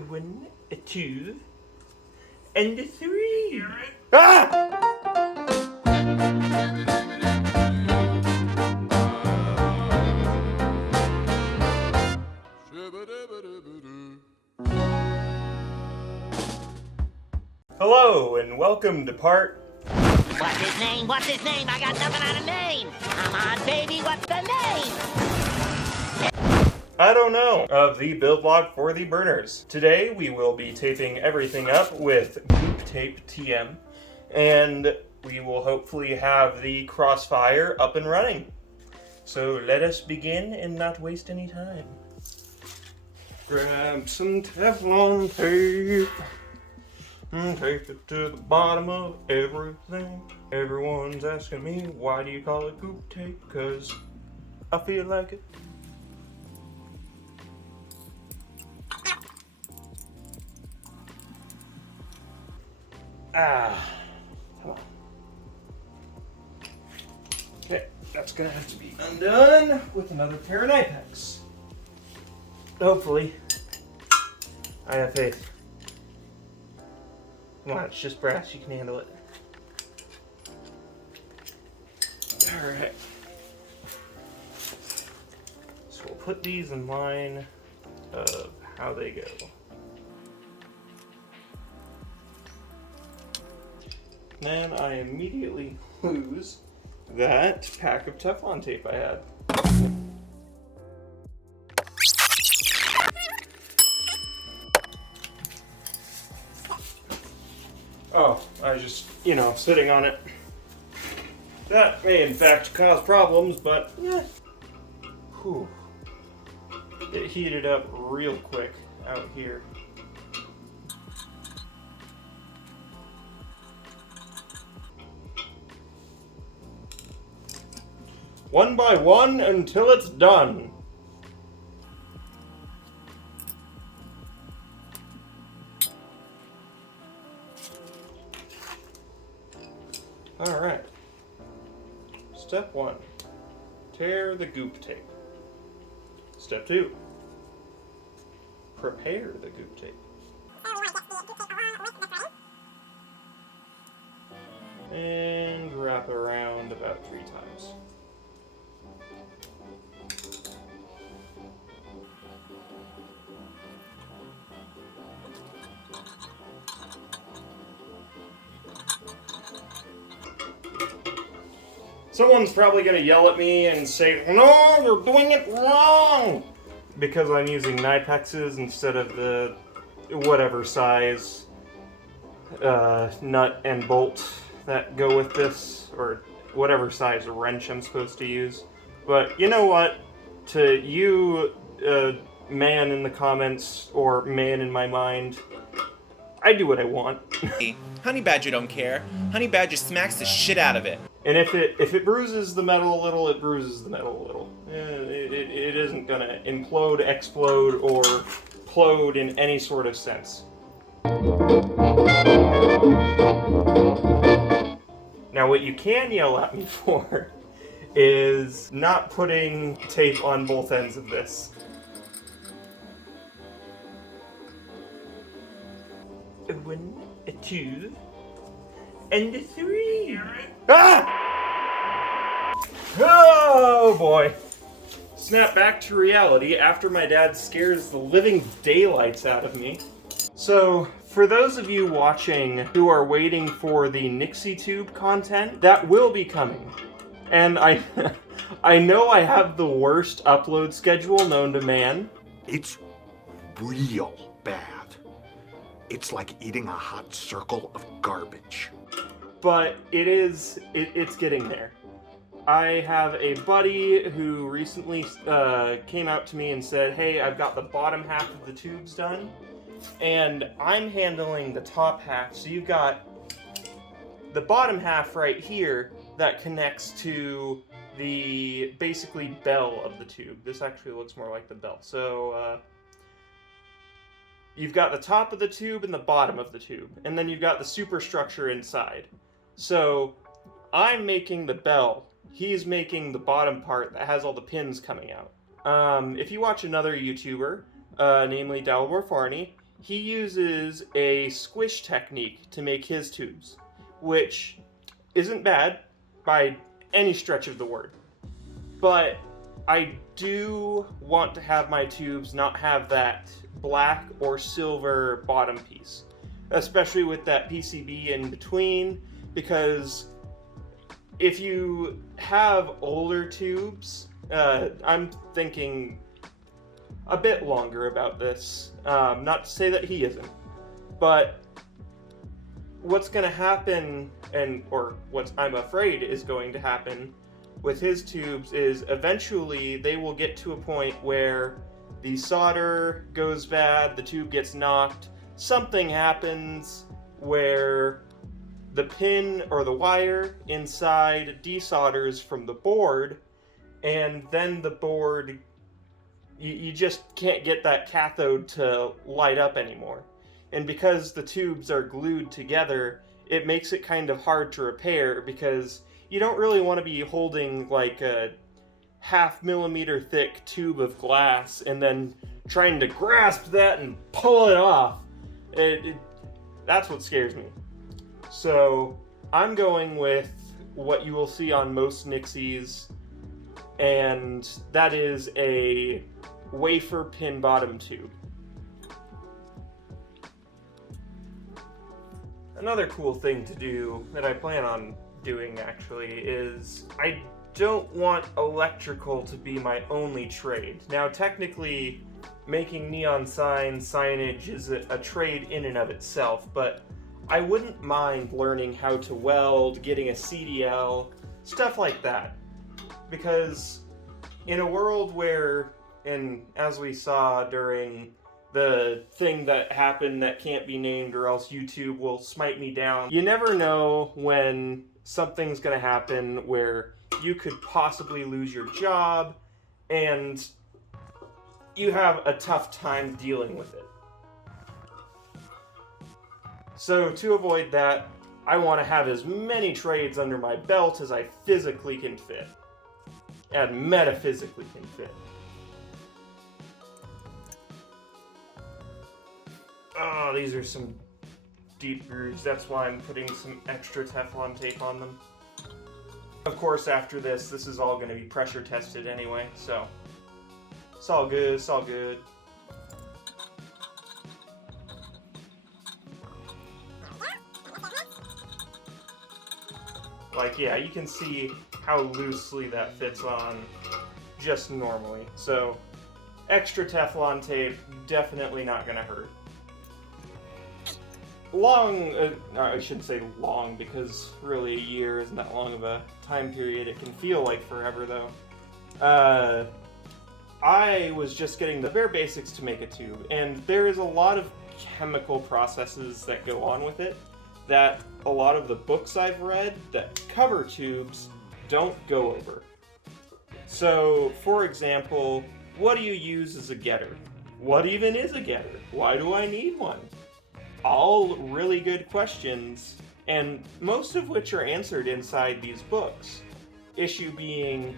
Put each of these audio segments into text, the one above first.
1, a 2, and a 3. Ah! Hello, and welcome to part... What's his name? What's his name? I got nothing on a name. Come on, baby, what's the name? I don't know, of the build log for the burners. Today we will be taping everything up with Goop Tape TM, and we will hopefully have the Crossfire up and running. So let us begin and not waste any time. Grab some Teflon tape and tape it to the bottom of everything. Everyone's asking me, why do you call it Goop Tape? Because I feel like it. Come on. Okay, that's gonna have to be undone with another pair of knife hacks. Hopefully. I have faith. Come on, it's just brass, you can handle it. Alright. So we'll put these in line of how they go. Then I immediately lose that pack of Teflon tape I had. Oh, I was just, sitting on it. That may in fact cause problems, but yeah. Whew. It heated up real quick out here. One by one until it's done. All right. Step 1, tear the goop tape. Step 2, prepare the goop tape. And wrap around about 3 times. Someone's probably going to yell at me and say, no, you're doing it wrong! Because I'm using Nipexes instead of the whatever size nut and bolt that go with this, or whatever size wrench I'm supposed to use. But you know what? To you, man in the comments, or man in my mind, I do what I want. Honey Badger don't care. Honey Badger smacks the shit out of it. And if it bruises the metal a little, it bruises the metal a little. It isn't gonna implode, explode, or plode in any sort of sense. Now what you can yell at me for is not putting tape on both ends of this. 1, a 2, and a 3. Ah! Oh boy. Snap back to reality after my dad scares the living daylights out of me. So, for those of you watching who are waiting for the Nixie Tube content, that will be coming. And I know I have the worst upload schedule known to man. It's real bad. It's like eating a hot circle of garbage. But it's getting there. I have a buddy who recently came out to me and said, hey, I've got the bottom half of the tubes done, and I'm handling the top half. So you've got the bottom half right here that connects to the basically bell of the tube. This actually looks more like the bell. So you've got the top of the tube and the bottom of the tube, and then you've got the superstructure inside. So I'm making the bell. He's making the bottom part that has all the pins coming out. If you watch another YouTuber, namely Dalibor Farney, he uses a squish technique to make his tubes, which isn't bad by any stretch of the word. But I do want to have my tubes not have that black or silver bottom piece, especially with that PCB in between, because if you have older tubes, I'm thinking a bit longer about this. Not to say that he isn't, but what's going to happen, or what I'm afraid is going to happen with his tubes, is eventually they will get to a point where the solder goes bad, the tube gets knocked, something happens where the pin or the wire inside desolders from the board, and then the board, you just can't get that cathode to light up anymore. And because the tubes are glued together, it makes it kind of hard to repair, because you don't really want to be holding like a 0.5 millimeter thick tube of glass and then trying to grasp that and pull it off. That's what scares me. So I'm going with what you will see on most Nixies, and that is a wafer pin bottom tube. Another cool thing to do that I plan on doing actually is I don't want electrical to be my only trade. Now technically making neon signage is a trade in and of itself, but I wouldn't mind learning how to weld, getting a CDL, stuff like that. Because in a world where, and as we saw during the thing that happened that can't be named or else YouTube will smite me down, you never know when something's gonna happen where you could possibly lose your job and you have a tough time dealing with it. So to avoid that, I want to have as many trades under my belt as I physically can fit. And metaphysically can fit. Oh, these are some deep grooves. That's why I'm putting some extra Teflon tape on them. Of course, after this is all going to be pressure tested anyway, so it's all good, it's all good. Like, yeah, you can see how loosely that fits on just normally. So, extra Teflon tape, definitely not gonna hurt. I shouldn't say long, because really a year isn't that long of a time period. It can feel like forever, though. I was just getting the bare basics to make a tube, and there is a lot of chemical processes that go on with it that a lot of the books I've read that cover tubes don't go over. So, for example, what do you use as a getter? What even is a getter? Why do I need one? All really good questions, and most of which are answered inside these books. Issue being,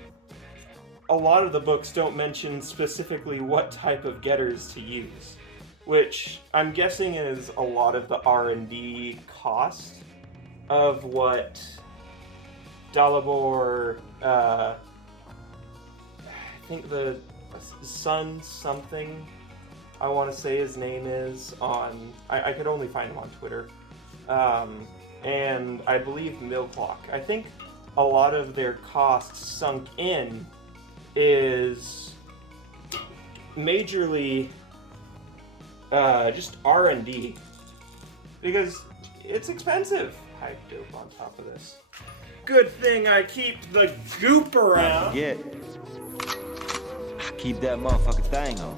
a lot of the books don't mention specifically what type of getters to use, which I'm guessing is a lot of the R&D cost of what Dalibor, I think the Sun something, I want to say his name is, on, I could only find him on Twitter, and I believe Millclock. I think a lot of their costs sunk in is majorly just R&D, because it's expensive. High dope on top of this. Good thing I keep the goop around. Yeah. Keep that motherfucking thing on.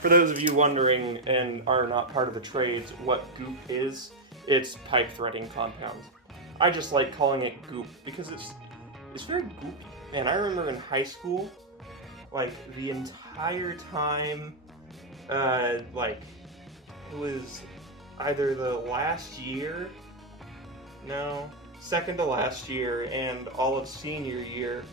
For those of you wondering and are not part of the trades, what goop is, it's pipe threading compound. I just like calling it goop because it's very goopy. Man, I remember in high school, like the entire time, like it was either the last year, no, second to last year, and all of senior year,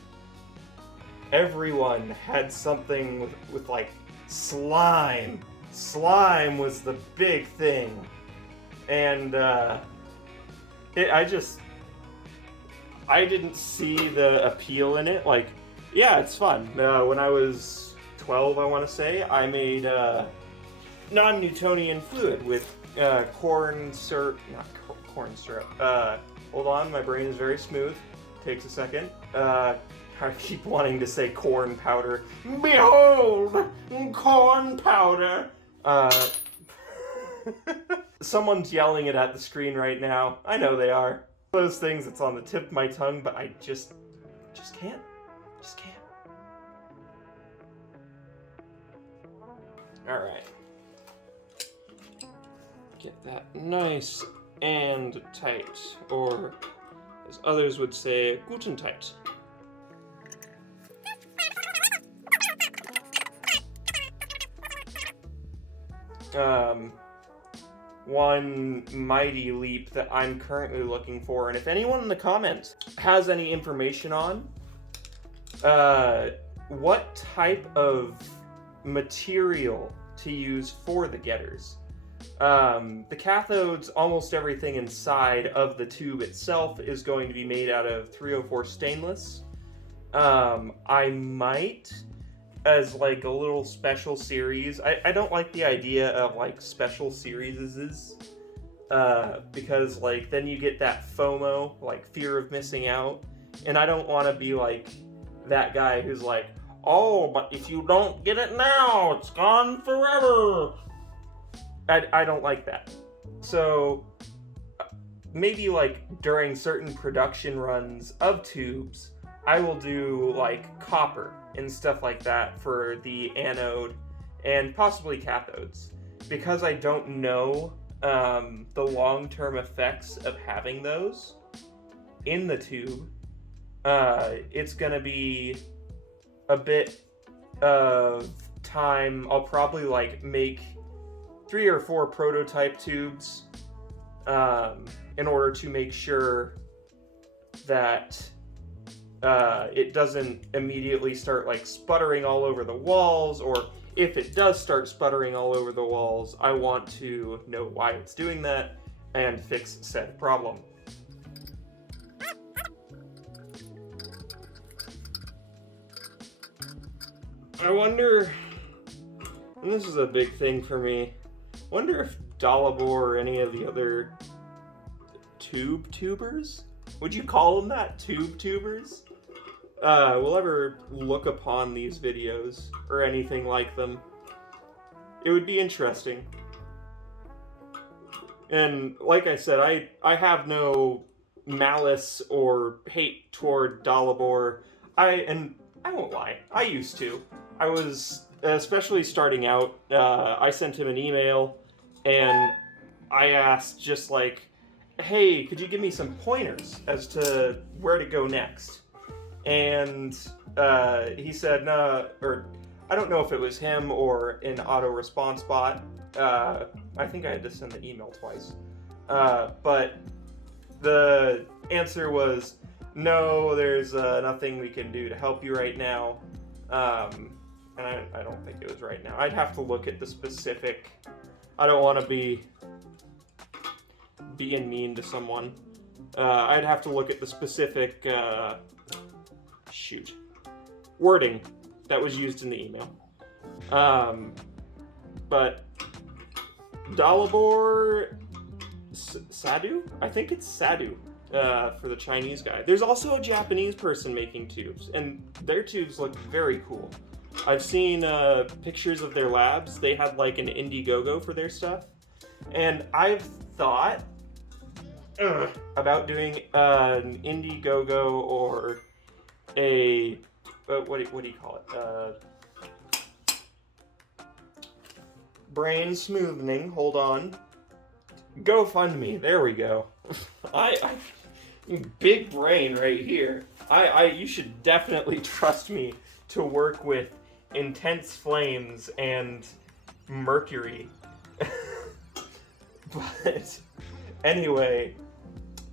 everyone had something with like slime. Slime was the big thing. And I didn't see the appeal in it. Like, yeah, it's fun. When I was 12, I want to say, I made non-Newtonian fluid with corn syrup, not corn syrup. Hold on, my brain is very smooth. Takes a second. I keep wanting to say corn powder. Behold, corn powder. Someone's yelling it at the screen right now. I know they are. Those things, it's on the tip of my tongue, but I just can't. Just can't. All right. Get that nice and tight, or as others would say, guten tight. One mighty leap that I'm currently looking for, and if anyone in the comments has any information on what type of material to use for the getters. The cathodes, almost everything inside of the tube itself is going to be made out of 304 stainless. I might, as like a little special series, I don't like the idea of like special series, because like then you get that FOMO, like fear of missing out, and I don't want to be like that guy who's like, oh, but if you don't get it now, it's gone forever. I don't like that. So maybe like during certain production runs of tubes, I will do like copper and stuff like that for the anode and possibly cathodes. Because I don't know the long-term effects of having those in the tube, it's gonna be a bit of time. I'll probably like make 3 or 4 prototype tubes in order to make sure that it doesn't immediately start like sputtering all over the walls, or if it does start sputtering all over the walls, I want to know why it's doing that and fix said problem. I wonder, and this is a big thing for me, wonder if Dalibor or any of the other tubers? Would you call them that? Tubers? Will ever look upon these videos or anything like them. It would be interesting. And like I said, I have no malice or hate toward Dalibor. I won't lie, I used to. I was, especially starting out, I sent him an email and I asked just like, hey, could you give me some pointers as to where to go next? And he said, no, or I don't know if it was him or an auto response bot. I think I had to send the email twice. But the answer was, no, there's nothing we can do to help you right now. And I don't think it was right now. I'd have to look at the specific. I don't want to be being mean to someone. I'd have to look at the specific wording that was used in the email. But Dalibor Sadu? I think it's Sadu for the Chinese guy. There's also a Japanese person making tubes, and their tubes look very cool. I've seen pictures of their labs. They had like an Indiegogo for their stuff. And I've thought about doing an Indiegogo or a, what do you call it? Brain smoothing, hold on. GoFundMe, there we go. I big brain right here. You should definitely trust me to work with intense flames and mercury. But anyway,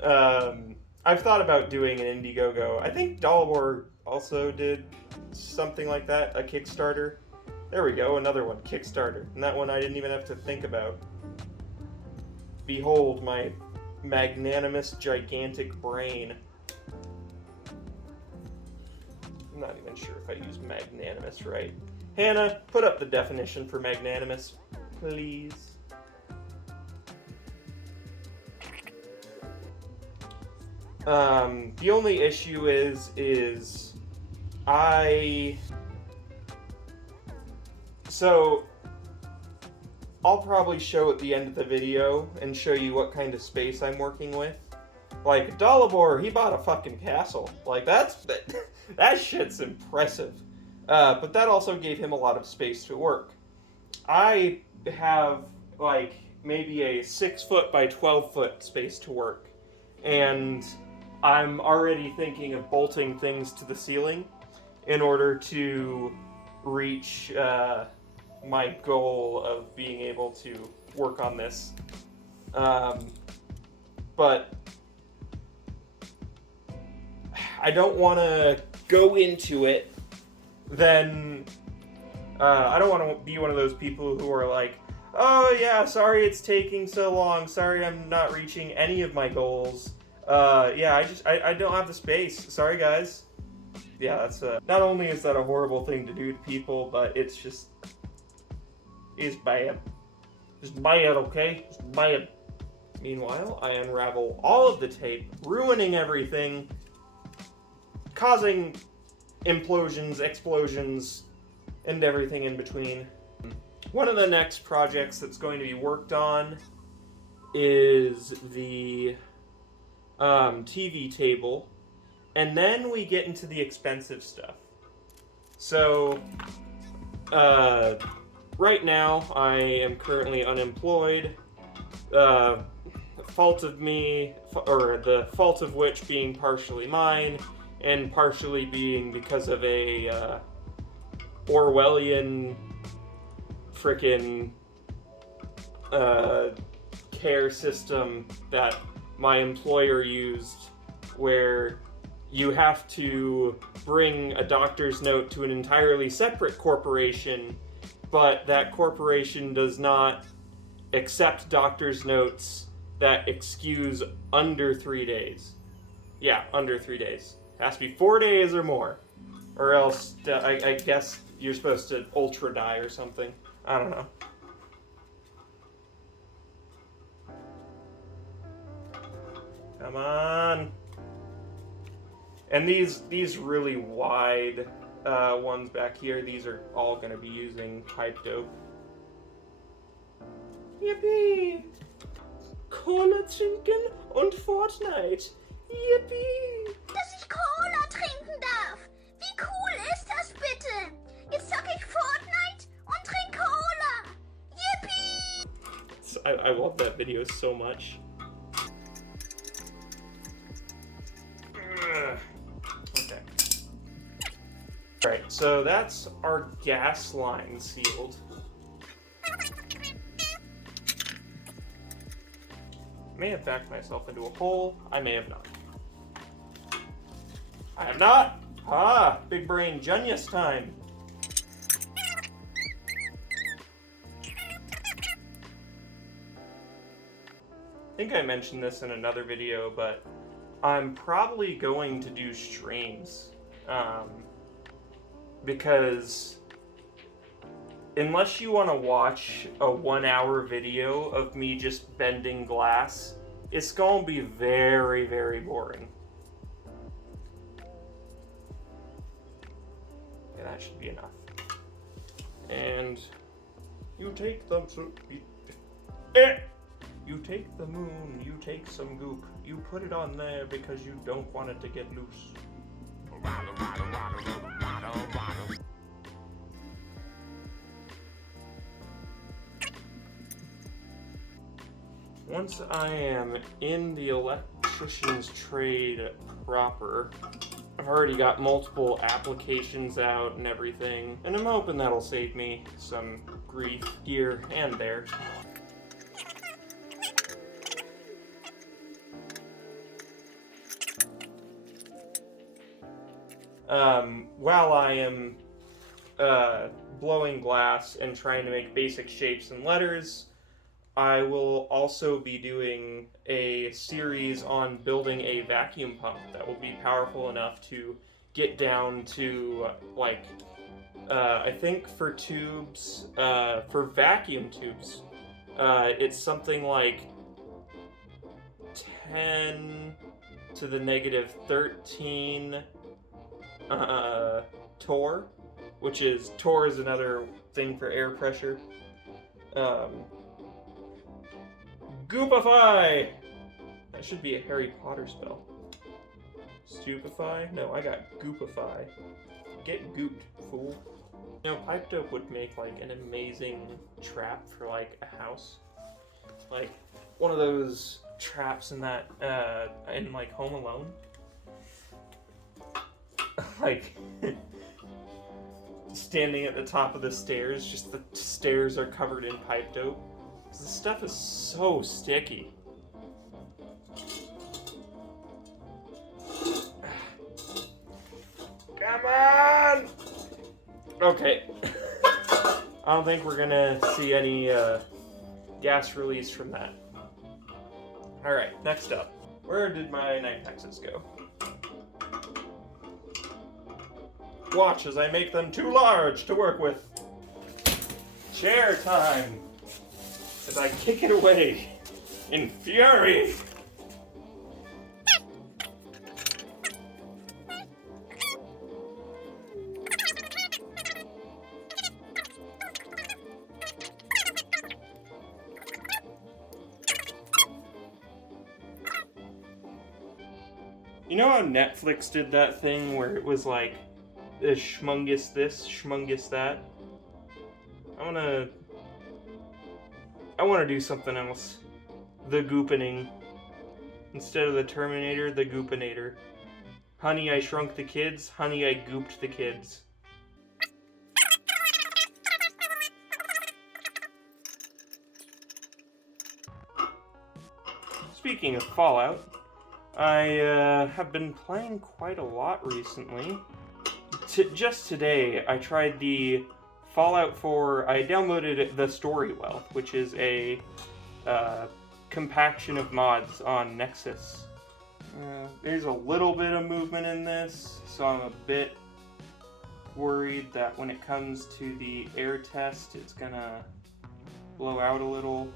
I've thought about doing an Indiegogo. I think Dalibor also did something like that, a Kickstarter. There we go, another one, Kickstarter. And that one I didn't even have to think about. Behold my magnanimous, gigantic brain. I'm not even sure if I use magnanimous right. Hannah, put up the definition for magnanimous, please. The only issue is so I'll probably show at the end of the video and show you what kind of space I'm working with. Like, Dalibor, he bought a fucking castle. Like, that shit's impressive. But that also gave him a lot of space to work. I have, like, maybe a 6-foot by 12-foot space to work. And I'm already thinking of bolting things to the ceiling in order to reach my goal of being able to work on this. But I don't want to go into it, then I don't want to be one of those people who are like, oh yeah, sorry it's taking so long, sorry I'm not reaching any of my goals. Yeah, I don't have the space, sorry guys. Yeah, that's not only is that a horrible thing to do to people, but it's bad. Just bad, okay? Just bad. Meanwhile, I unravel all of the tape, ruining everything, causing implosions, explosions, and everything in between. One of the next projects that's going to be worked on is the TV table, and then we get into the expensive stuff. So, right now, I am currently unemployed. Fault of me, or the fault of which being partially mine, and partially being because of a Orwellian frickin' care system that my employer used, where you have to bring a doctor's note to an entirely separate corporation, but that corporation does not accept doctor's notes that excuse under 3 days. Yeah, under 3 days. It has to be 4 days or more. Or else, I guess you're supposed to ultra die or something. I don't know. Come on. And these really wide ones back here, these are all going to be using pipe dope. Yippee! Cola trinken und Fortnite. Yippee! Dass ich Cola trinken darf. Wie cool ist das bitte? Jetzt zocke ich Fortnite und trink Cola. Yippee! I love that video so much. Okay. Alright, so that's our gas line sealed. I may have backed myself into a hole. I may have not. I have not! Ah, big brain genius time. I think I mentioned this in another video, but I'm probably going to do streams. Because unless you want to watch a 1-hour video of me just bending glass, it's going to be very, very boring. Yeah, that should be enough. And you take the... You take the moon, you take some goop, you put it on there because you don't want it to get loose. Once I am in the electrician's trade proper, I've already got multiple applications out and everything, and I'm hoping that'll save me some grief here and there. While I am blowing glass and trying to make basic shapes and letters, I will also be doing a series on building a vacuum pump that will be powerful enough to get down to, like, I think for tubes, for vacuum tubes, it's something like 10 to the negative 13 torr, which is, torr is another thing for air pressure. Goopify! That should be a Harry Potter spell. Stupefy? No, I got Goopify. Get gooped, fool. You know, pipe dope would make, like, an amazing trap for, like, a house. Like, one of those traps in that, in, like, Home Alone. Like, standing at the top of the stairs, just the stairs are covered in pipe dope. This stuff is so sticky. Come on! Okay. I don't think we're gonna see any gas release from that. Alright, next up. Where did my night hexes go? Watch as I make them too large to work with. Chair time! As I kick it away in fury. You know how Netflix did that thing where it was like, schmungus this, schmungus that? I want to do something else. The Goopening. Instead of the Terminator, the Goopinator. Honey, I shrunk the kids. Honey, I gooped the kids. Speaking of Fallout, I have been playing quite a lot recently. Just today, I tried the Fallout 4, I downloaded the Storywell, which is a compaction of mods on Nexus. There's a little bit of movement in this, so I'm a bit worried that when it comes to the air test, it's gonna blow out a little.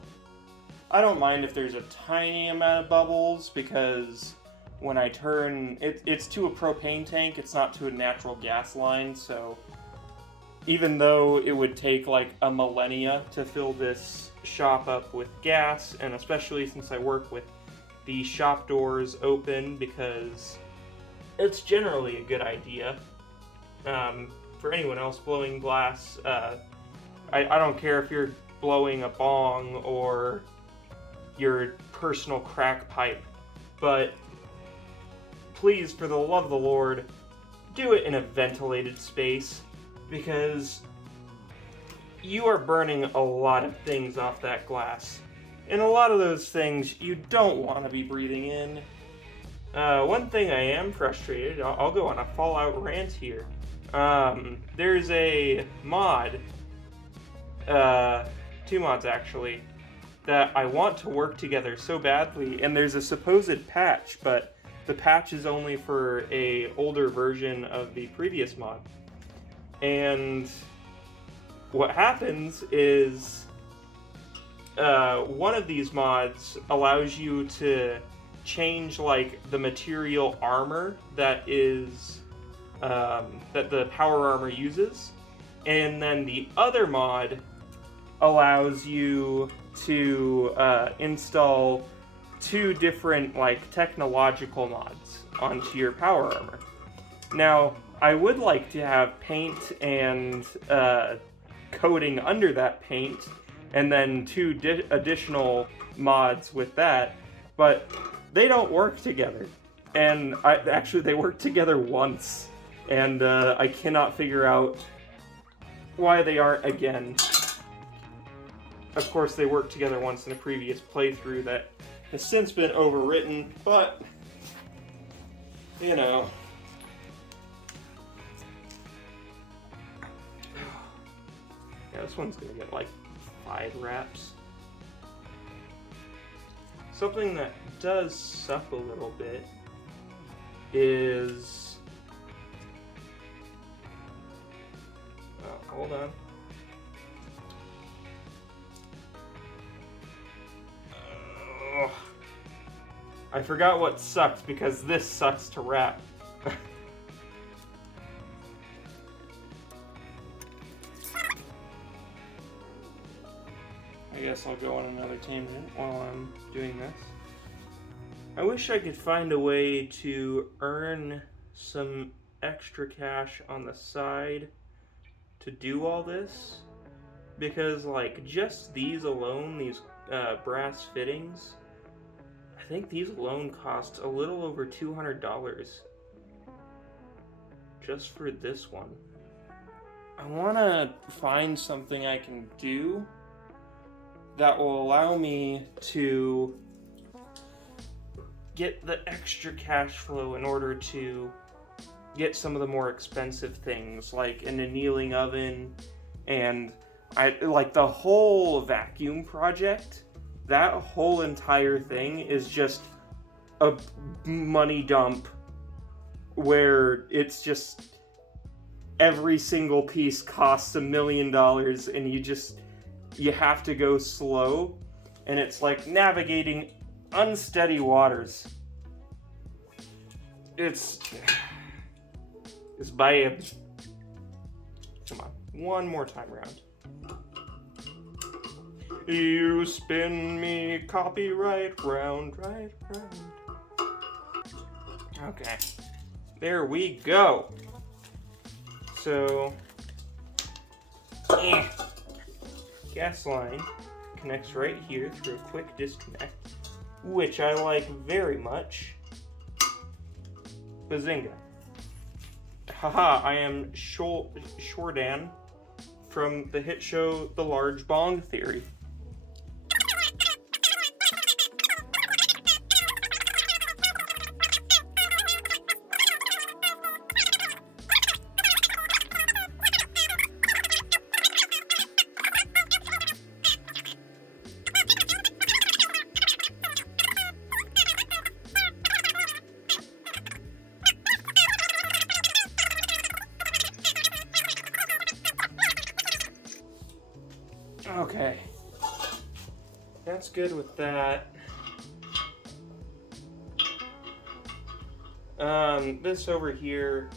I don't mind if there's a tiny amount of bubbles, because when I turn, it's to a propane tank, it's not to a natural gas line, so even though it would take like a millennia to fill this shop up with gas, and especially since I work with the shop doors open, because it's generally a good idea. For anyone else blowing glass, I don't care if you're blowing a bong or your personal crack pipe, but please, for the love of the Lord, do it in a ventilated space, because you are burning a lot of things off that glass. And a lot of those things you don't want to be breathing in. One thing I am frustrated, I'll go on a Fallout rant here. There's a mod, 2 mods actually, that I want to work together so badly, and there's a supposed patch, but the patch is only for a older version of the previous mod. And what happens is one of these mods allows you to change like the material armor that is that the power armor uses, and then the other mod allows you to install 2 different like technological mods onto your power armor. Now, I would like to have paint and coating under that paint, and then 2 additional mods with that, but they don't work together. And actually they work together once, and I cannot figure out why they aren't again. Of course, they worked together once in a previous playthrough that has since been overwritten, but, you know. Yeah, this one's gonna get like 5 wraps. Something that does suck a little bit is... hold on. I forgot what sucked because this sucks to wrap. I guess I'll go on another tangent while I'm doing this. I wish I could find a way to earn some extra cash on the side to do all this, because like just these alone, these brass fittings, I think these alone cost a little over $200 just for this one. I want to find something I can do that will allow me to get the extra cash flow in order to get some of the more expensive things like an annealing oven, and I like the whole vacuum project. That whole entire thing is just a money dump where it's just every single piece costs $1 million and you have to go slow, and it's like navigating unsteady waters. It's bad. Come on, one more time around. You spin me copyright round, right round. Okay, there we go. So, gas line connects right here through a quick disconnect, which I like very much. Bazinga. Haha, I am Shordan from the hit show The Large Bong Theory. Okay, that's good with that. This over here,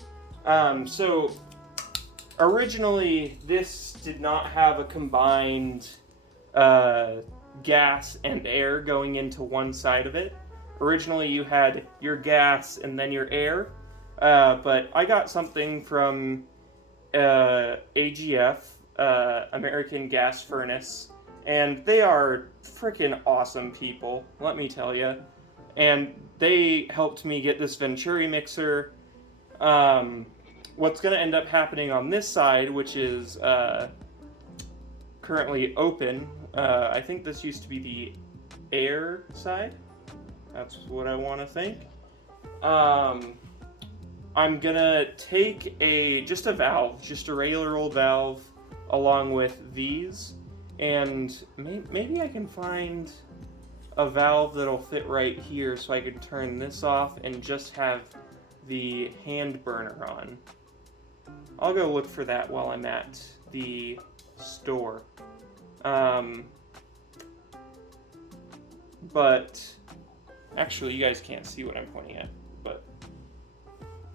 so originally this did not have a combined gas and air going into one side of it. Originally you had your gas and then your air, but I got something from AGF, American Gas Furnace, and they are freaking awesome people, let me tell you. And they helped me get this Venturi mixer. What's going to end up happening on this side, which is currently open, I think this used to be the air side. That's what I want to think. I'm gonna take just a valve, just a regular old valve, along with these, and maybe I can find a valve that'll fit right here so I can turn this off and just have the hand burner on. I'll go look for that while I'm at the store. But actually, you guys can't see what I'm pointing at, but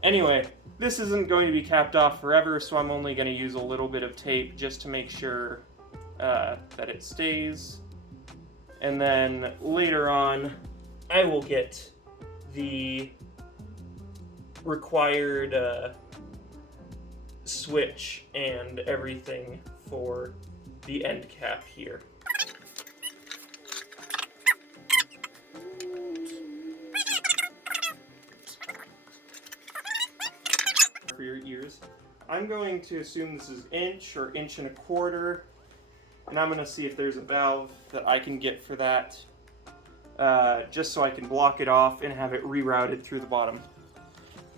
anyway, this isn't going to be capped off forever, so I'm only going to use a little bit of tape just to make sure that it stays. And then later on, I will get the required switch and everything for the end cap here. For your ears, I'm going to assume this is inch or inch and a quarter, and I'm going to see if there's a valve that I can get for that, just so I can block it off and have it rerouted through the bottom.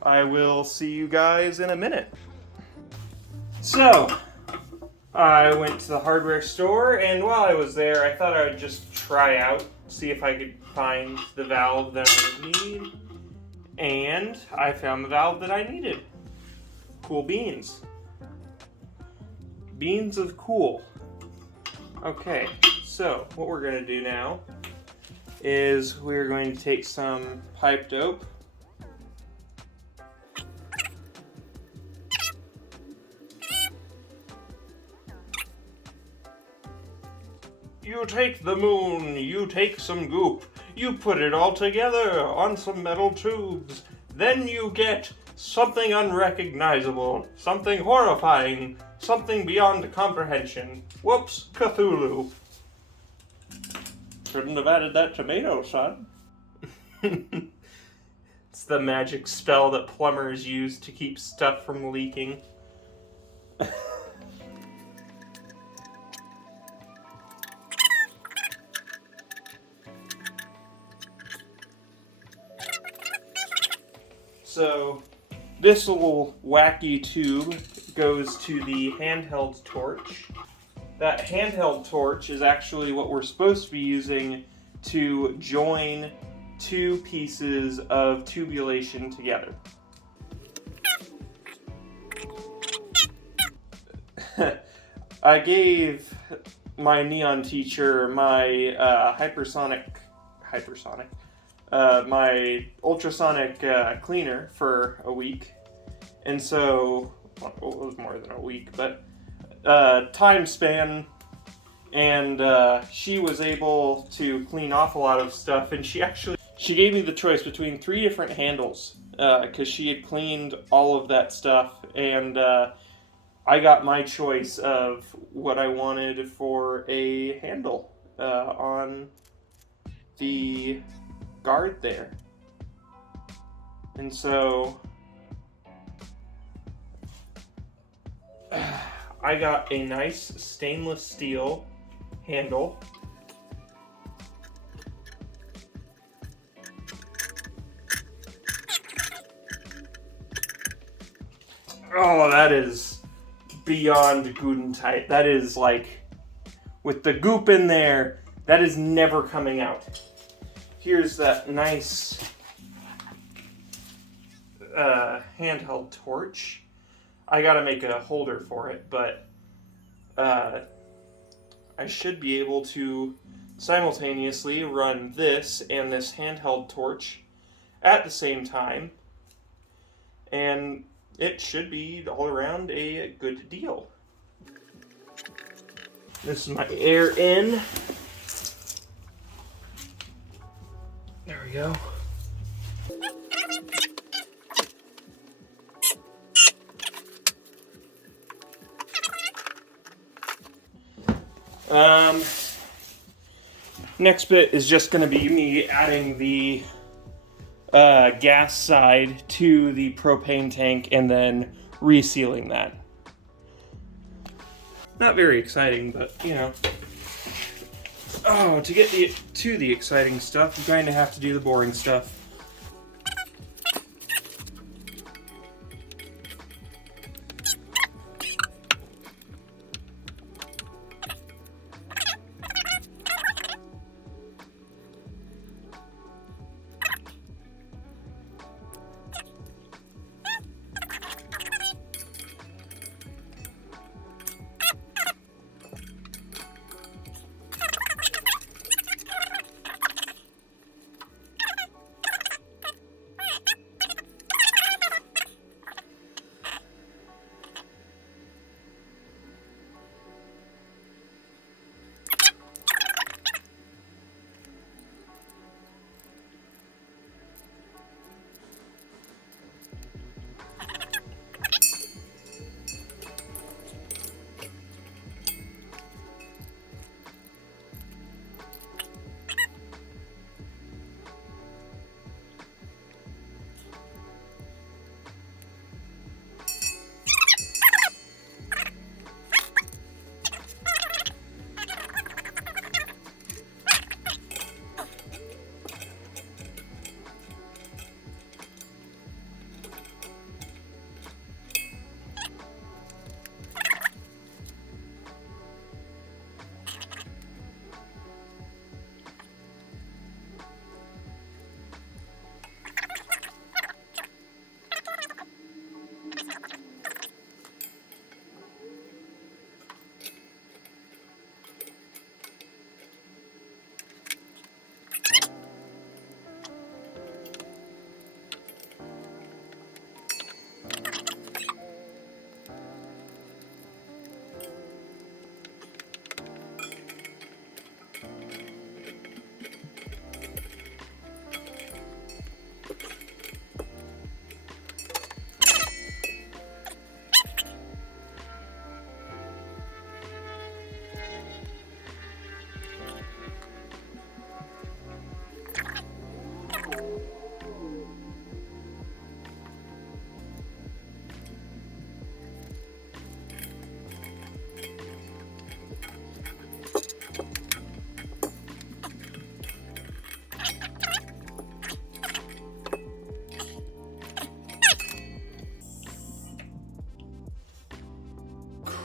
I will see you guys in a minute. So, I went to the hardware store, and while I was there, I thought I would just try out, see if I could find the valve that I would need. And I found the valve that I needed. Cool beans. Beans of cool. Okay, so what we're going to do now is we're going to take some pipe dope. You take the moon, you take some goop, you put it all together on some metal tubes. Then you get something unrecognizable, something horrifying, something beyond comprehension. Whoops, Cthulhu. Shouldn't have added that tomato, son. It's the magic spell that plumbers use to keep stuff from leaking. So, this little wacky tube goes to the handheld torch. That handheld torch is actually what we're supposed to be using to join two pieces of tubulation together. I gave my neon teacher my my ultrasonic cleaner for a week, and so, well, it was more than a week, but time span, and she was able to clean off a lot of stuff, and she gave me the choice between 3 different handles, because she had cleaned all of that stuff, and I got my choice of what I wanted for a handle on the guard there. And so I got a nice stainless steel handle. Oh, that is beyond good and tight. That is like, with the goop in there, that is never coming out. Here's that nice handheld torch. I gotta make a holder for it, but I should be able to simultaneously run this and this handheld torch at the same time, and it should be all around a good deal. This is my air in. There we go. Next bit is just going to be me adding the gas side to the propane tank and then resealing that. Not very exciting, but you know. Oh, to get to the exciting stuff, I'm going to have to do the boring stuff.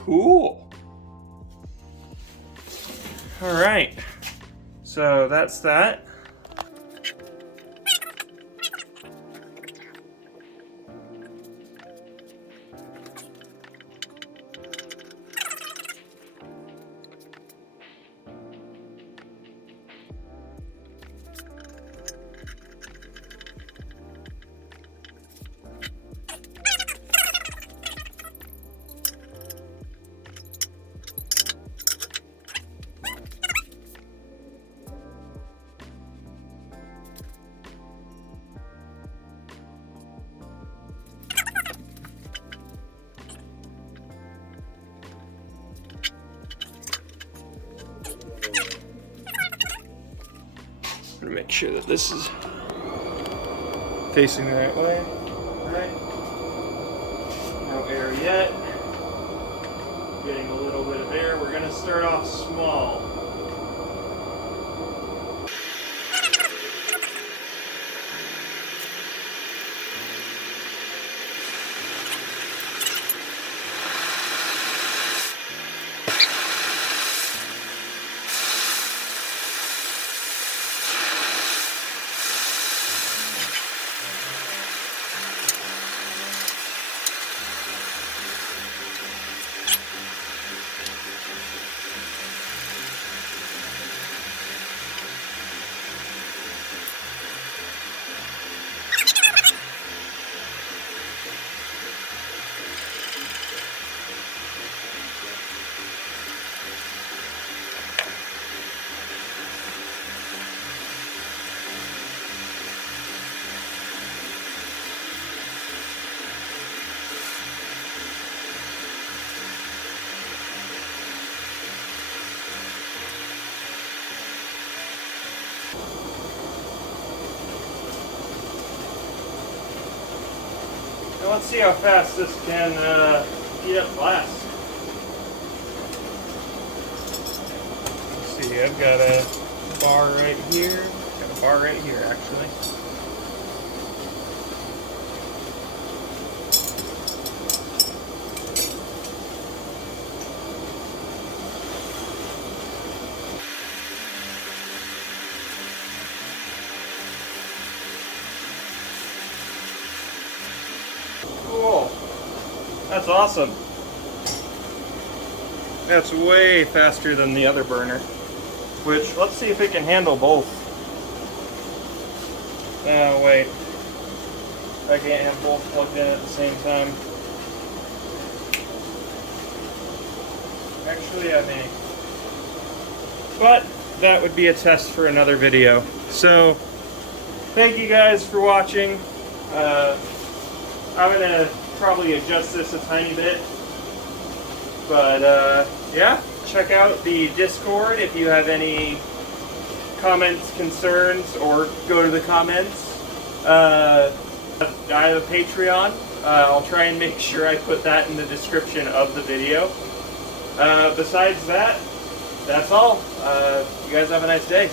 Cool. All right. So that's that. I'm gonna make sure that this is facing the right way. Right. No air yet. Getting a little bit of air. We're gonna start off small. Now let's see how fast this can heat up glass. Let's see, I've got a bar right here. Got a bar right here, actually. Cool. That's awesome. That's way faster than the other burner. Which, let's see if it can handle both. Oh, wait. I can't have both plugged in at the same time. Actually, I may. But, that would be a test for another video. So, thank you guys for watching. I'm gonna probably adjust this a tiny bit. But, yeah, check out the Discord if you have any comments, concerns, or go to the comments. I have a Patreon. I'll try and make sure I put that in the description of the video. Besides that, that's all. You guys have a nice day.